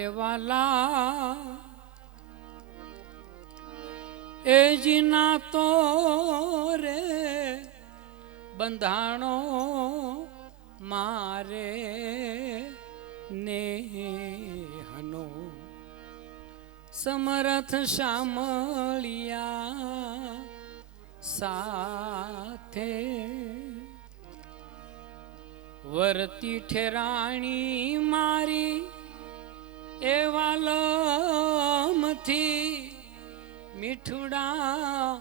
આરે વાલા એ જીના તો રે બંધાણો મારે નેહનો સમરથ શામળિયા સાથે વરતી ઠેરાણી મારી એ વાલમથી મીઠુડા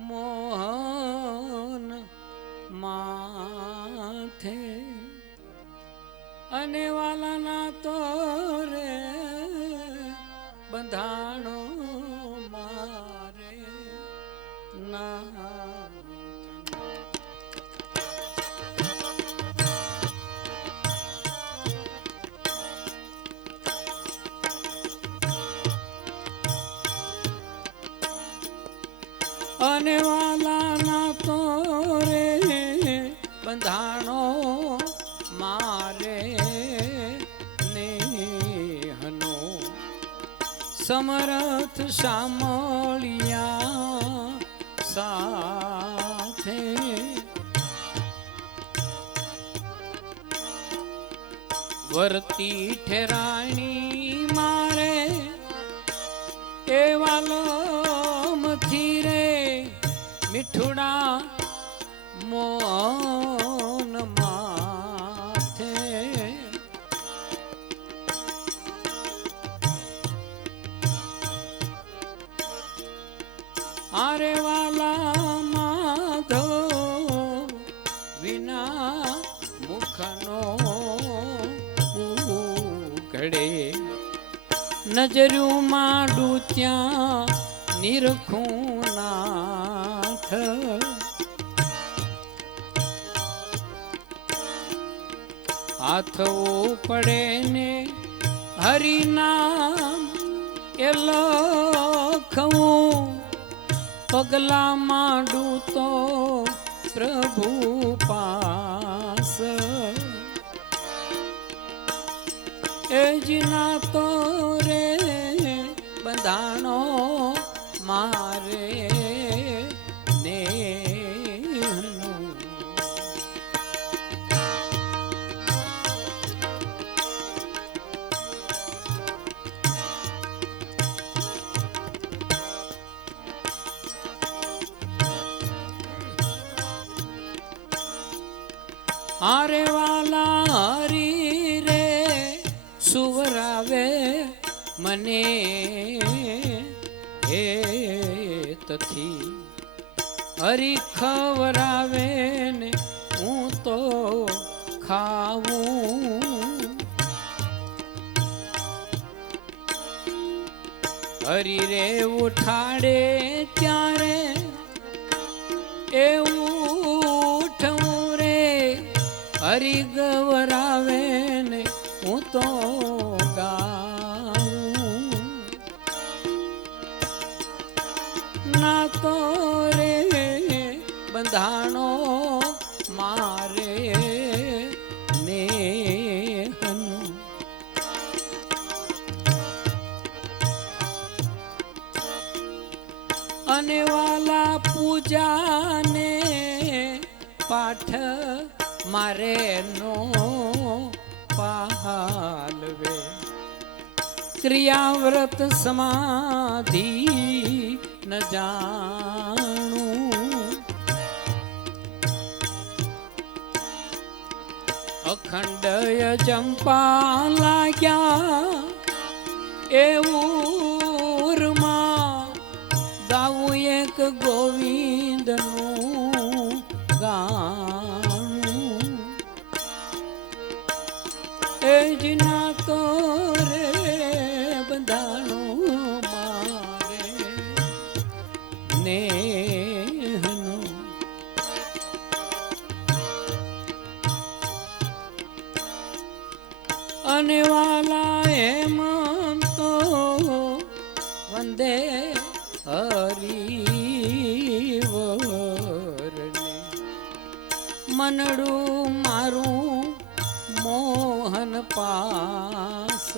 મોહન માથે અને વાલાના તો રે બંધાણો મારે ના અને વાલાના તો રે બંધાણો મારે નેહનો સમરથ શામળિયા સાથે વરતી ઠેરાણી મારે એ વાલમથી રે મીઠુડા મોન માથે આરે વાલા માધો વિના મુખનો ઉઘડે નજરું માંડું ત્યાં નિરખું નાથ હાથ પડે ને હરિનામ એ લખવું પગલા માંડું તો પ્રભુ પાસ એ જીના તો રે બંધાણો મારે નેહનો આરે વાલા હરી રે સુવરાવે મને હેતથી હરી ખવરાવે ને હું તો ખાવું હરી રે ઉઠાડે ત્યારે એવું ઉઠવું રે હરી ગવરાવે ને હું તો ના તો રે બંધાણો મારે નેહનો અને વાલા પૂજાને પાઠ મારે નો પાલવે ક્રિયાવ્રત સમાધિ ન જાણું અખંડ જંપા લાગ્યા એવું ગાવું એક ગોવિંદનું ગાણું એ જીના તો રે બંધાણો મારે નેહનો અને વાલા એમ તો વંદે હરિવરને મનડું મારું મોહન પાસ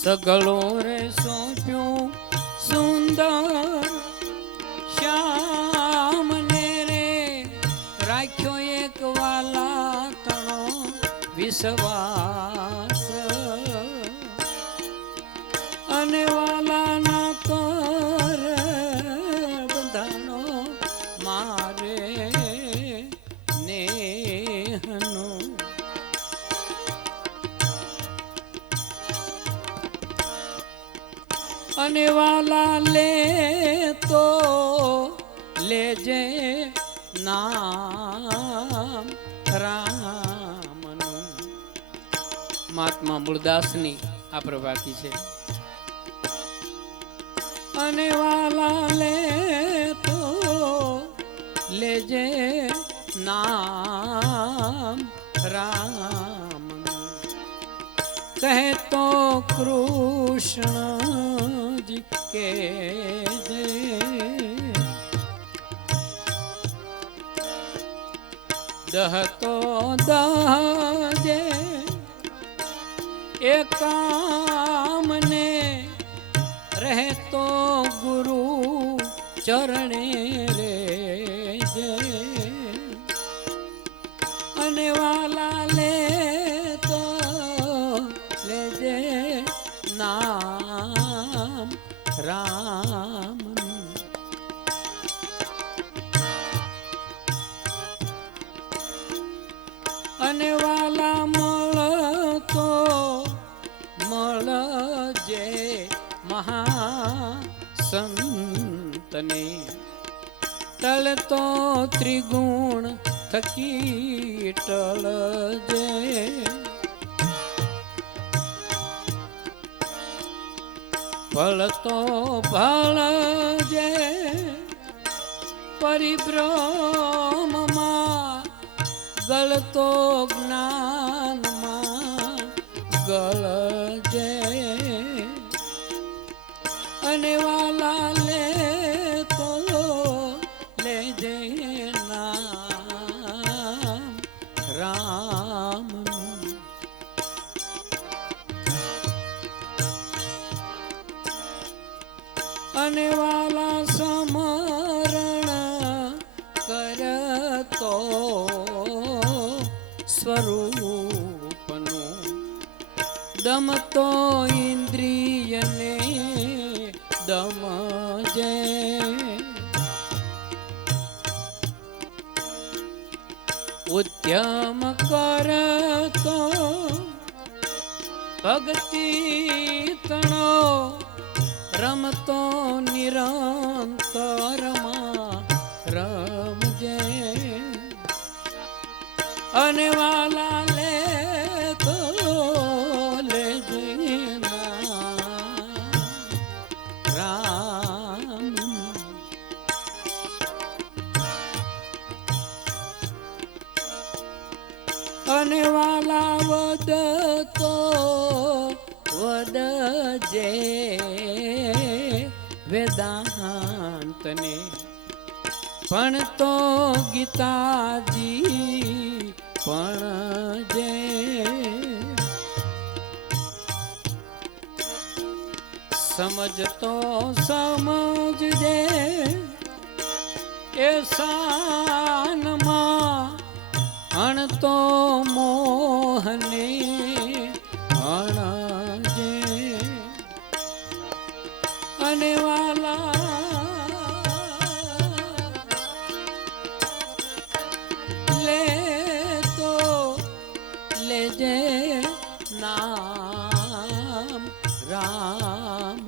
સગળો રે સોંપ્યું સુંદર શ્યામને રે રાખ્યો એક વાલા તણો વિશ્વાસ અને વાલાના તો બંધાણો મારે નેહનો અને વાલા લે તો લેજે નામ રામનું. મહાત્મા મૂળદાસની આ પ્રવાકી છે. અને વાલા લે તો લેજે નામ રામનું. કહે તો કૃષ્ણજી કે દહતો દહજે એ કામને રહેતો ગુરુ ચરણે રે જે અને વાલા લે તો લેજે નામ રામ. અને વાલા મળતો મળજે મહાસંતને ટળતો ત્રિગુણ થકી ટળજે ફળતો ફળજે પરિભ્રમમાં ગળતો જ્ઞાનમાં ગળજે અને વાલા લે તો લેજે નામ રામ. અને વાલા સમરણ કરતો સ્વરૂપનું દમતો ઇન્દ્રિયને દમજે ઉદ્યમ કરતો ભક્તિ તણો રમતો નિરંતરમાં રમજે અને વાલા લે તો લેજે રામ. અને વાલા વદતો વદજે વેદાંતને પણ તો ગીતાજી પણ જે સમજતો સમજજે એ સાનમાં અણતો મોહને અણજે અને વાલા લે તો લેજે નામ રામ.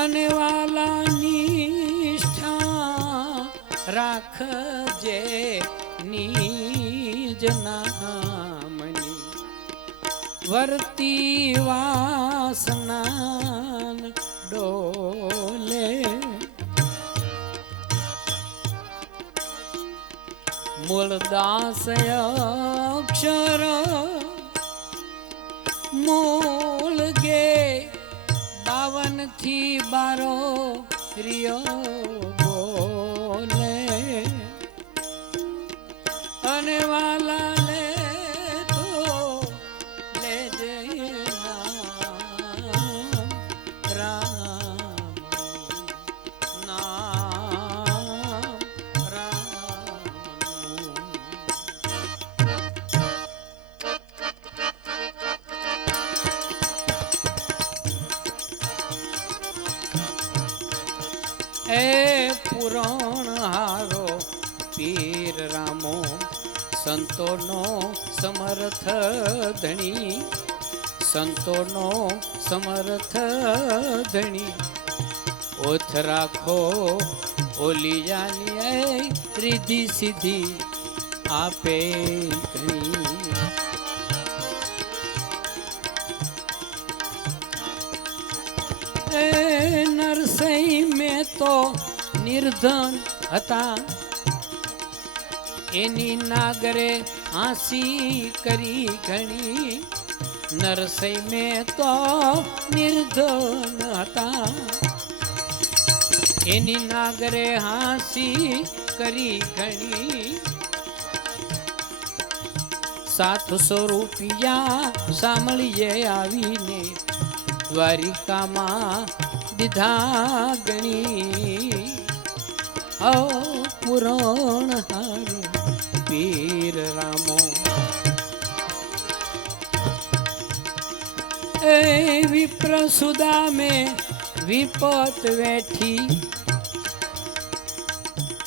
અને વાલા નિષ્ઠા રાખજે નિજ નામની વર્તી વાસના ડોલે મૂળદાસ અક્ષર મૂળ ગે 52 થી 12 રિયો બોલે મને વાલા લે તો લેજે નામ રામ નામ રામનું. એ પુરાણ હારો પીર રામો સંતોનો સમર્થ ધણી સંતોનો સમર્થ ધણી ઓથ રાખો ઓલિયાની રીધી સીધી આપે ઘણી. નરસઈ મેં તો નિર્ધન હતા એની નાગરે હાંસી કરી ઘણી. નરસઈ મેં તો નિર્ધન હતા એની નાગરે હાંસી કરી ઘણી. 700 રૂપિયા સાંભળીએ આવીને દ્વારિકામાં દીધા ગણી. ઓ પુરાણ હારું પીર રામો એ વિપ્ર સુદામે વિપત વેઠી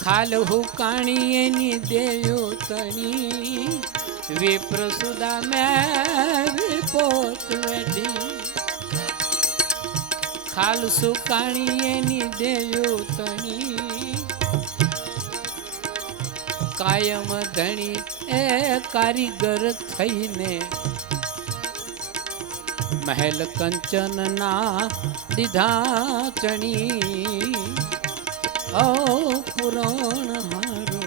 ખાલ હુકાણી એની દેયો તણી. વિપ્ર સુદામે વિપત વેઠી ખાલ સુકાણી એની દેયો તણી. કાયમ ધણી એ કારીગર થઈને મહેલ કંચન ના દીધા ચણી. ઓ પુરાણ હારો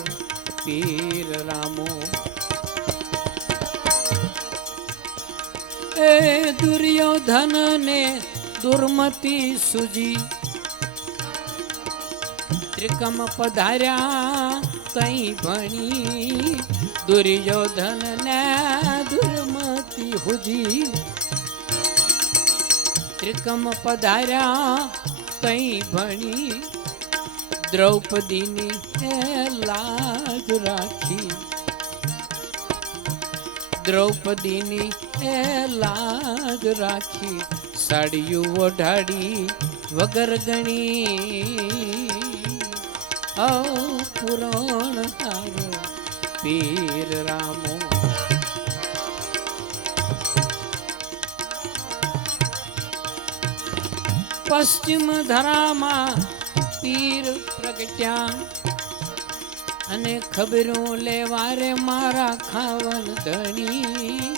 પીર રામો એ દુર્યોધન ને દુર્મતી સુજી ત્રિકમ પધાર્યા તઈ ભણી. દુર્યોધન ને દુર્મતી હુજી ત્રિકમ પધાર્યા તઈ ભણી. દ્રૌપદીની લાજ રાખી દ્રૌપદીની લાજ રાખી. સાડીયું ઓઢાડી વગર ગણી. ઓ પુરાણ હારો પીર રામો પશ્ચિમ ધરામાં પીર પ્રગટ્યા અને ખબરું લેવારે મારા ખાવન ધણી.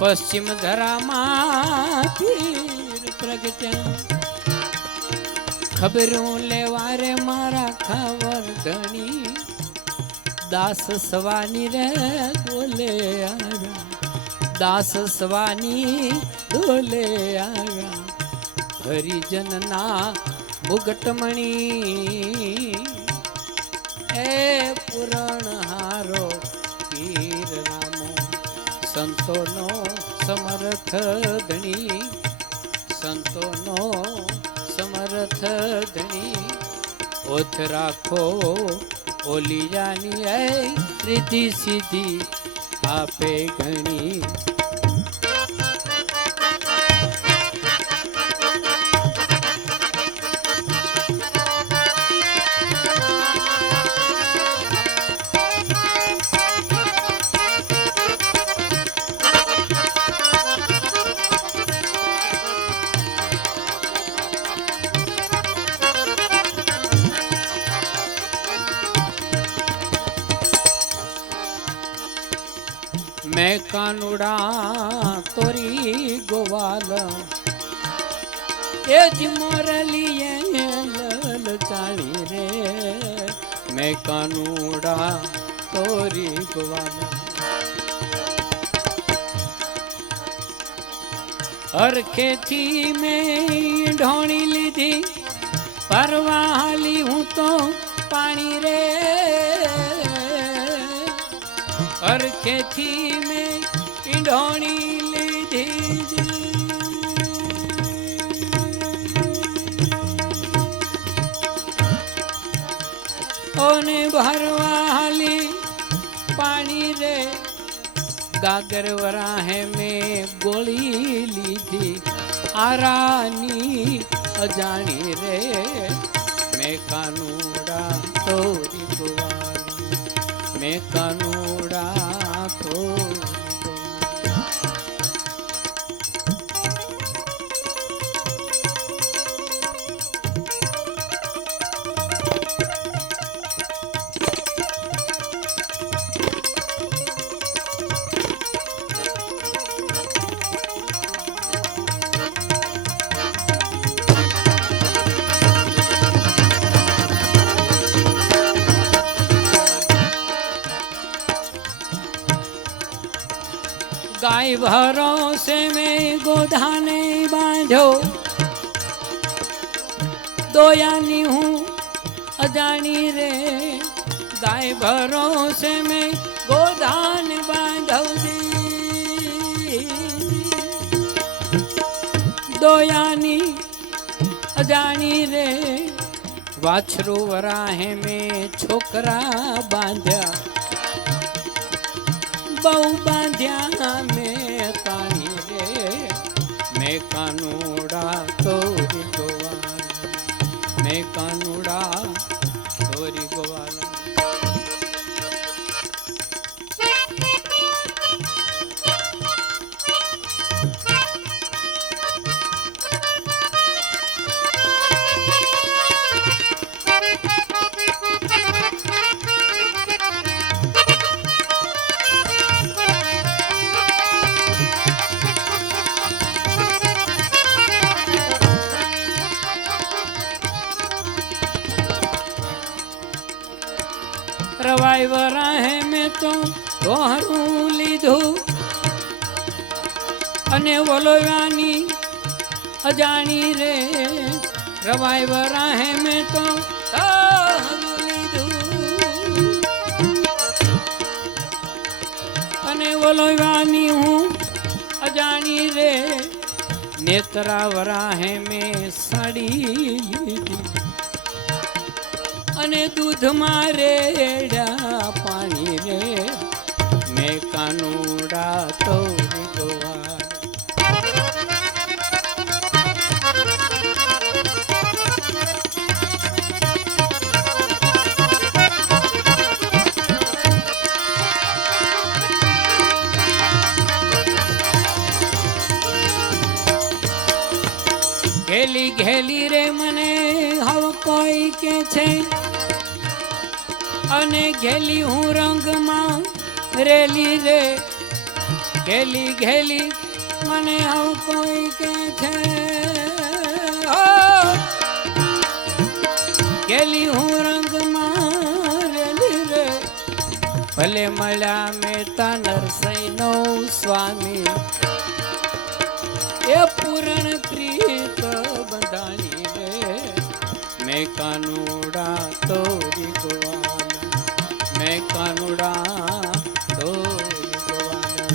પશ્ચિમ ધરામાં પીર પ્રગટ્યા ખબરું લેવારે મારા ખાવન ધણી. દાસ સવાની રે બોલે આવ્યા દાસ સવાની બોલે આવ્યા. હરિજનના મુગટમણી એ પુરાણ હારો પીર રામો સંતોનો સમર્થ ધણી સંતોનો સમર્થ ધણી. ઓથ રાખો ઓલિયાની રીધી સીધી આપે ઘણી. मैं कानुड़ा तोरी गोवाल ए जी मोरलिए ललचाणी रे. मैं कानुड़ा तोरी गोवाल हरखेथी में ढोणी लीधी परवा हाली हूँ तो पानी रे. अरखेथी में ईंधोणी लीधी ओने भरवा हाली पानी रे गागर वराहे में गोली लीधी आरानी अजानी रे मैं कानूड़ा तोरी गोवाली मैं कानूड़ा तोरी गाय भरोसे में गोधाने बांधो दोयानी हूँ अजानी रे गाय भरोसे में गोधान बांधो दी दोयानी अजानी रे वाछरू वराहे में छोकरा बांध्या बहु बांध्या में पानी रे मैं कानूड़ा तोरी गोवाला मैं कानूड़ा तोरी गोवाला रवाई वराहे में तो तोहरू लीधु अने वलोयानी अजानी रे रवाई वराहे में तो तोहरू लीधु अने वलोयानी हूँ अजानी रे नेत्रा वराहे में साड़ी लीधी अने दूध मारे पानी रे मैं कानूड़ा तोरी गोवाला घेली घेली रे मने हव कोई के छे अने घेली हूँ रंग मां रेली रे घेली घेली मने हव कोई के छे घेली हूँ रंग मां रेली रे भले मळ्या में नरसई नो स्वामी ये पूर्ण प्रीत बंधानी रे मैं कानूड़ा तोरी गोवाला मैं कानूड़ा तोरी गोवाला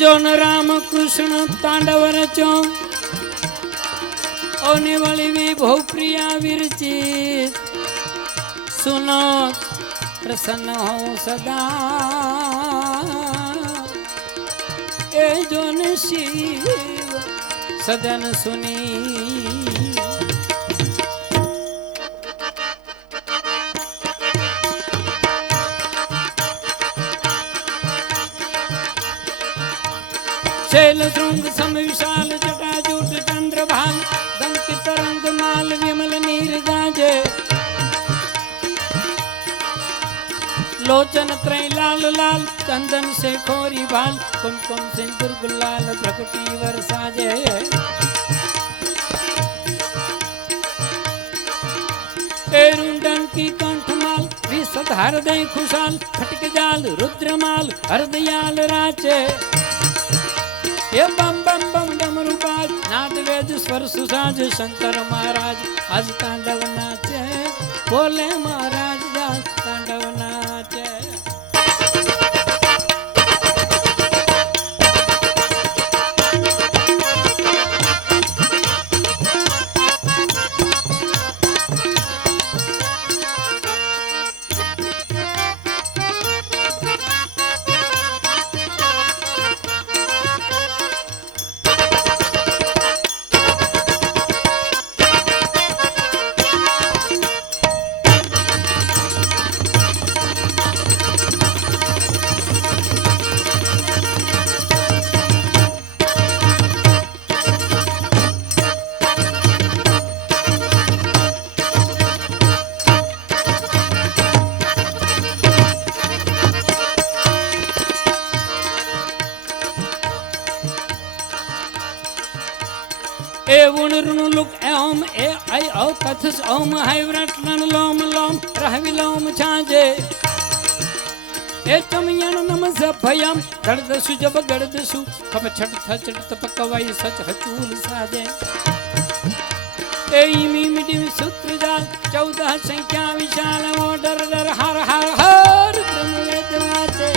जोन राम कृष्ण तांडव रचो ओने वाली विभो प्रिया विरचित सुनो प्रसन्न हो सदा ए जोन शिव सदन सुनी शैल श्रृंग सम विशाल जटाजूट चंद्रभाल दंकित रंग माल विमल नीर गाजे लोचन त्रय लाल लाल चंदन से खोरी भाल कुमकुम सिंदूर गुलाल प्रकृति वरसाजे रुंडन की कंठमाल विशद हृदय खुशाल खटक जाल रुद्रमाल हरदयाल राचे ये बम बम बम डमरू बाज नाद वेद स्वर सुसाज शंकर महाराज आज तांडव नाचे बोले महाराज आज तांडव नाचे कथस ओम हैव्रट लन लोम लोम रहवि लोम छाजे ए तमयन नम सभयम गड़दसु जब गड़दसु खप छट थचट तप कवई सच हचूल साजे ए इमी मिडि सूत्र जाल 14 संख्या विशाल ओडर डर हर हर हर ब्रह्म वेद वाचे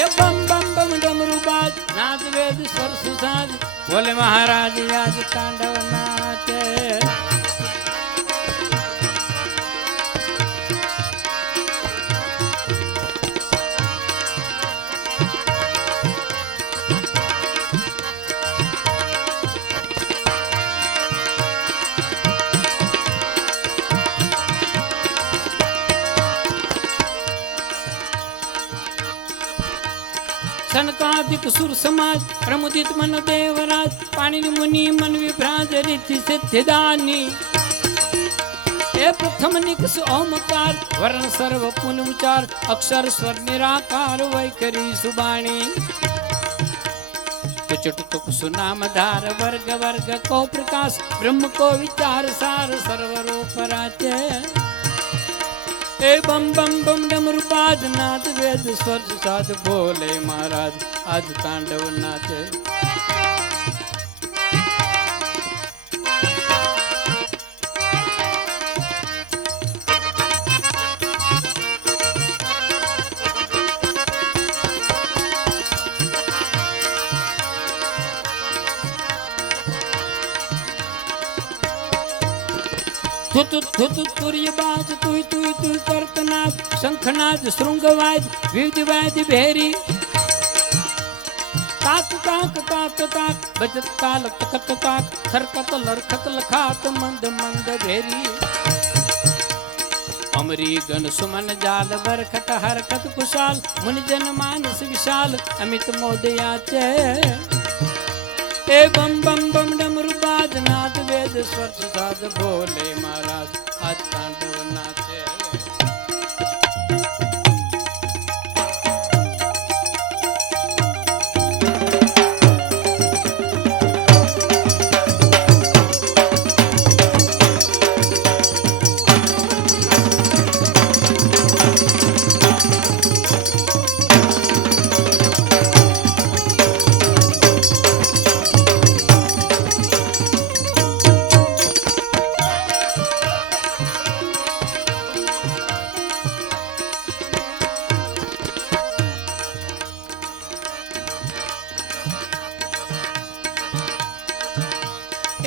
ए बम बम बम डमरू बाज नाद वेद स्वर सुसाज बोले महाराज आज तांडव नाचे सनकादिक सुर समाज प्रमुदित मन देवराज पाणिनि मुनि मन विभ्राज रीति सिद्धिदानी ए प्रथम निकस ओमकार वर्ण सर्व पुनमुचार अक्षर स्वर निराकार वैखरी सुबाणी कुचट तुक सुनाम धार वर्ग वर्ग को प्रकाश ब्रह्म को विचार सार सर्वरूप राचे ए बम बम बम डमरू बाज नाद वेद स्वर सुसाद बोले महाराज आज तांडव नाचे थुत थुत तुर्यबाज तुई तुई तुई कर्तनाद शंखनाद श्रृंगवाद विविधवाद भेरी ताक ताक ताक ताक बजत ताल तकत ताक थरकत लरखत लखात मंद मंद भेरी अमरी गण सुमन जाल बरखत हरकत कुशाल मुनि जन मानस विशाल अमित मोदयाचे ए बम बम बम डमरू बाज नाद वेद स्वर सुसाद बोले महाराज आज तांडव नाचे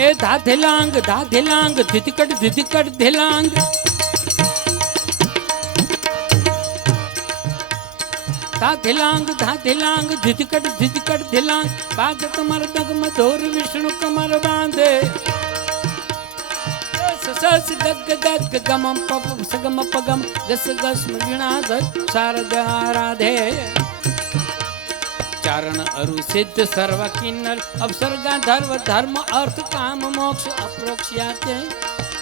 ए धा धिलांग धितिकट धिलांग धा धिलांग धितिकट धिलांग बाजत मर्दग मधुर विष्णु कमर बांधे सस गग गमम पप सगम पगम गस गस वीणाधर शारद आराधे चारण अरु सिद्ध सर्व किन्नर अवसर्गा धर्म अर्थ काम मोक्ष अप्रोक्ष याते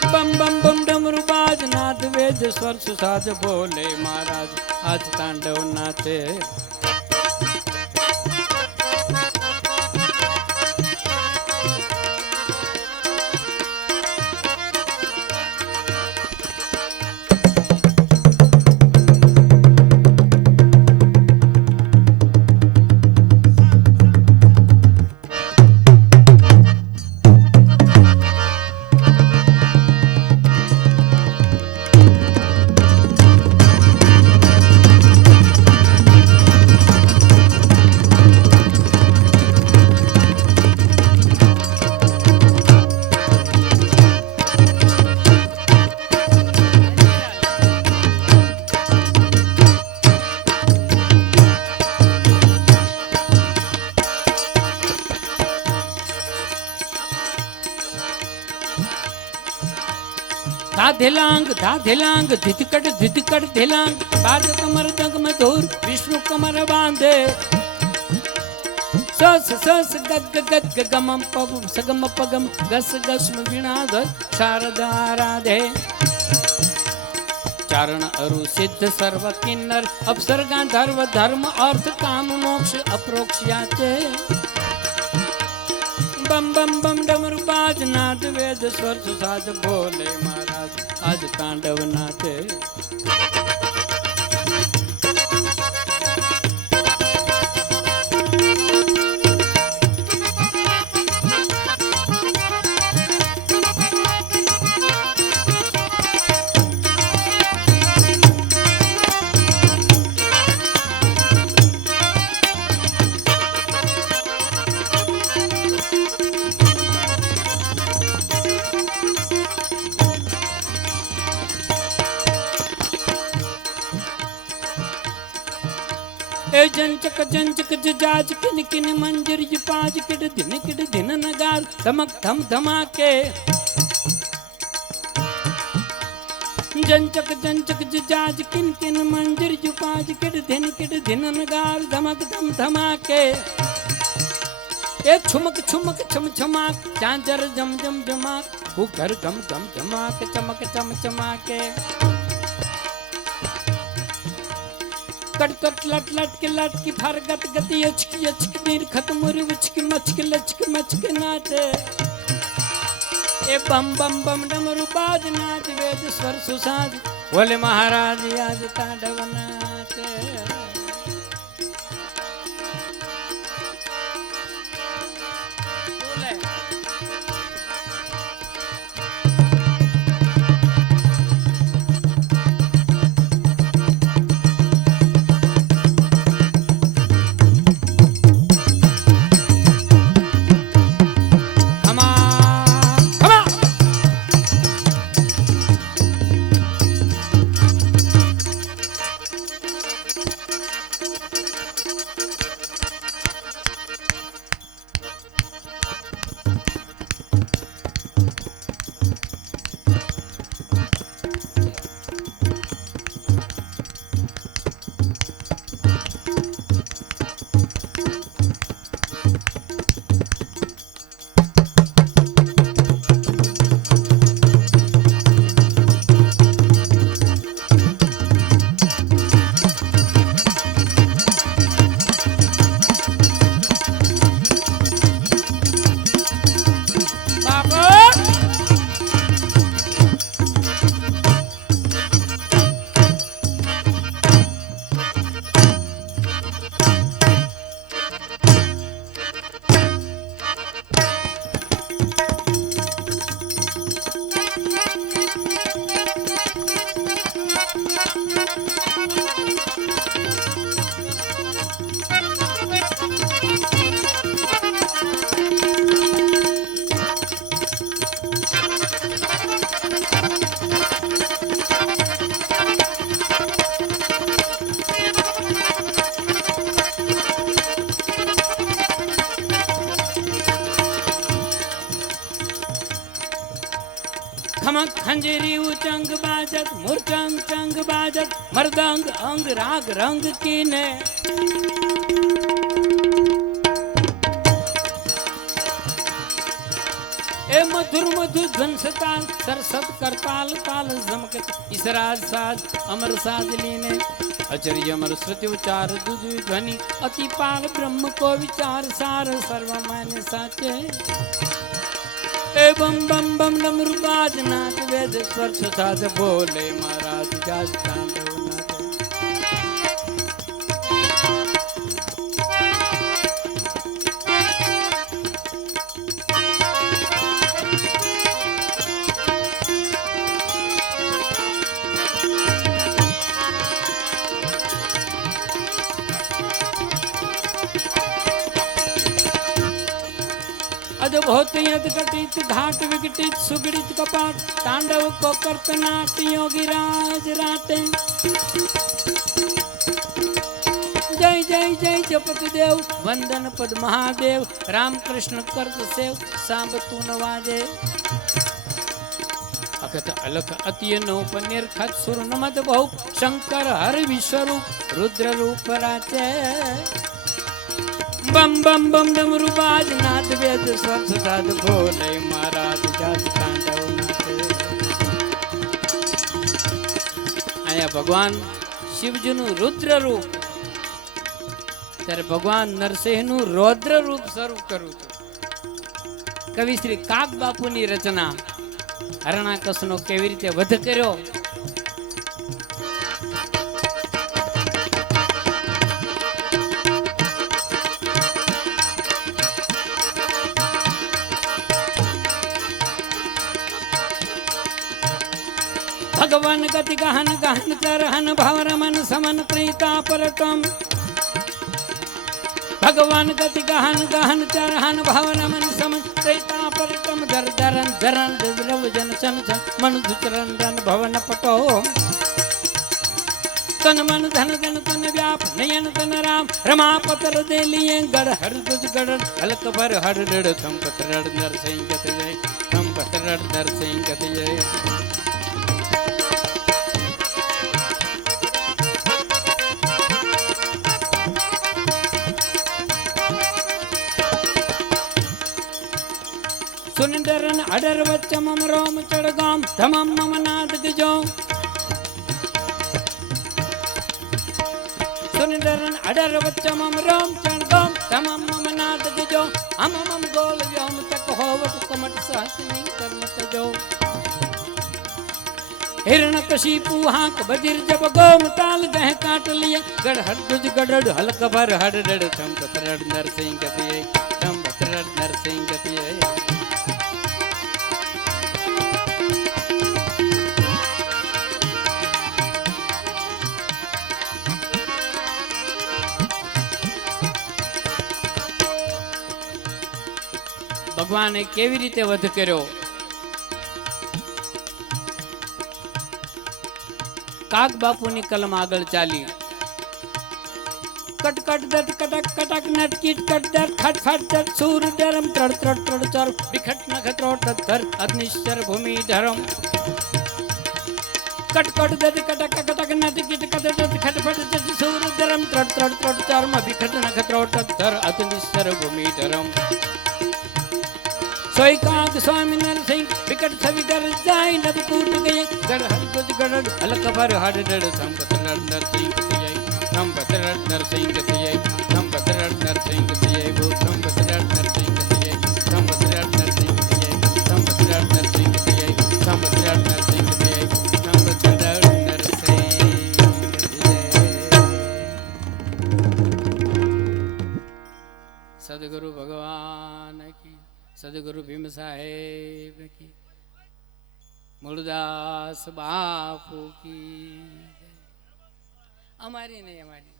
बम बम बम डमरू बाज नाद वेद स्वर सुसाज बोले महाराज आज तांडव नाचे धा धिलांग धितिकट धिलांग बाजत मर्दग मधुर विष्णु कमर बांधे सस गग गमम पगम सगम पगम गस गस्म वीणाधर शारद आराधे चारण अरु सिद्ध सर्व किन्नर अवसर्गा धर्म अर्थ काम मोक्ष अप्रोक्ष याचे बम बम बम डमरू बाज नाद वेद स्वर सुसाज बोले महाराज आज तांडव नाचे ए जंचक जाज किन किन मंजर पाज किड दिन नगार धमक धमाके जंचक जाज किन किन मंजर पाज किड दिन नगार धमक धमाके ए छुमक छम छमाक चांचर जम जमाक हुकर गम जमाक चमक चमाके कट लट की फरगत गति अचकी नीर खत्म उचकी मचके नाचे ए बम डमरू बाज नाच वेद स्वर सुसाज बोले महाराज आज तांडव नाचे खंजरी उचंग बाजत मुरचंग चंग बाजत मर्दंग अंग राग रंग कीने ए मधुर मधुर ध्वंस ताल सरसत करताल ताल जमकत इसराज साज अमर साज लीने अचर्य अमर श्रुति उचार दुज ध्वनि अति पार ब्रह्म को विचार सार सर्व मान्य साचे एवं बम बम डमरू बाज नाथ वेद स्वर सुसाद बोले महाराज जाज तांडव बहुत यद घटित घाट विघटित सुगड़ित कपाट तांडव को कर्तनाट योगी राज राटे जय जय जय जपत देव वंदन पद महादेव राम कृष्ण कर्त सेव सांब तू नवाजे अकथ अलख अति नौप निर्खत सुर नमद बहु शंकर हर विश्वरूप रुद्र रूप राचे बम बम बम डमरू बाज नाथ वेद स्वर सुसाद बोले महाराज जात तांडव आया भगवान शिवजीનું રુદ્ર રૂપ ત્યારે ભગવાન નરસિંહનું રૌદ્ર રૂપ સ્વરૂપ કરું છું કવિ શ્રી કાગ બાપુની રચના હરણાકશનો કેવી રીતે વધ કર્યો भगवान गति गहन गहन चरहन भवरमन समन प्रीता परतम भगवान गति गहन गहन चरहन भवरमन समन प्रीता परतम दर दरन दरन द्रव जन सन सन मन दुचरन भवन पटो तन मन धन धन तन व्याप नयन तन राम रमा पतर दे लिए गढ़ हर दुज गढ़ हलक भर हर डड़ थम पतर नरसिंह गत जय थम पतर नरसिंह गत जय सुनिंदरन अडर वच्च मम रोम चढ़गाम धमम मम नाद गजो सुनिंदरन अडर वच्च मम रोम चढ़गाम धमम मम नाद गजो हम मम गोल व्योम तक होवत कमट सहसनी कर्म तजो हिरण कशीपु हाक बजिर जब गोम ताल गह काट लिए गढ़ हर दुज गढ़ हलक भर हर डड़ थम कतरड़ नरसिंह गतिये थम कतरड़ नरसिंह गतिये ભગવાને કેવી રીતે વધ કર્યો કાગ બાપુની કલમ આગળ ચાલી कट कट दट कटक कटक नट कीट कट दट खट फट दट सूर डरम ट्रड़ ट्रड़ ट्रड़ चर बिखट नखत्रो धर अग्निश्चर भूमि धरम कट कट दट कटक कटक नट कीट कट दट खट फट दट सूर डरम ट्रड़ ट्रड़ ट्रड़ चर बिखट नखत्रो धर अग्निश्चर भूमि धरम सोई काग स्वामी नरसिंह विकट छवि कर जाय नब कूट गए गढ़ हर गुज गढ़ हलक भर हर डड़ थम पतर नरसिंह गए थम पतर नरसिंह गए थम पतर नरसिंह गए वो थम पतर नरसिंह गए थम पतर नरसिंह गए थम पतर नरसिंह गए थम पतर नरसिंह गए थम पतर नरसिंह सद्गुरु भगवान की सद्गुरु भीम साहेब की मूलदास बापू की हमारी नहीं हमारी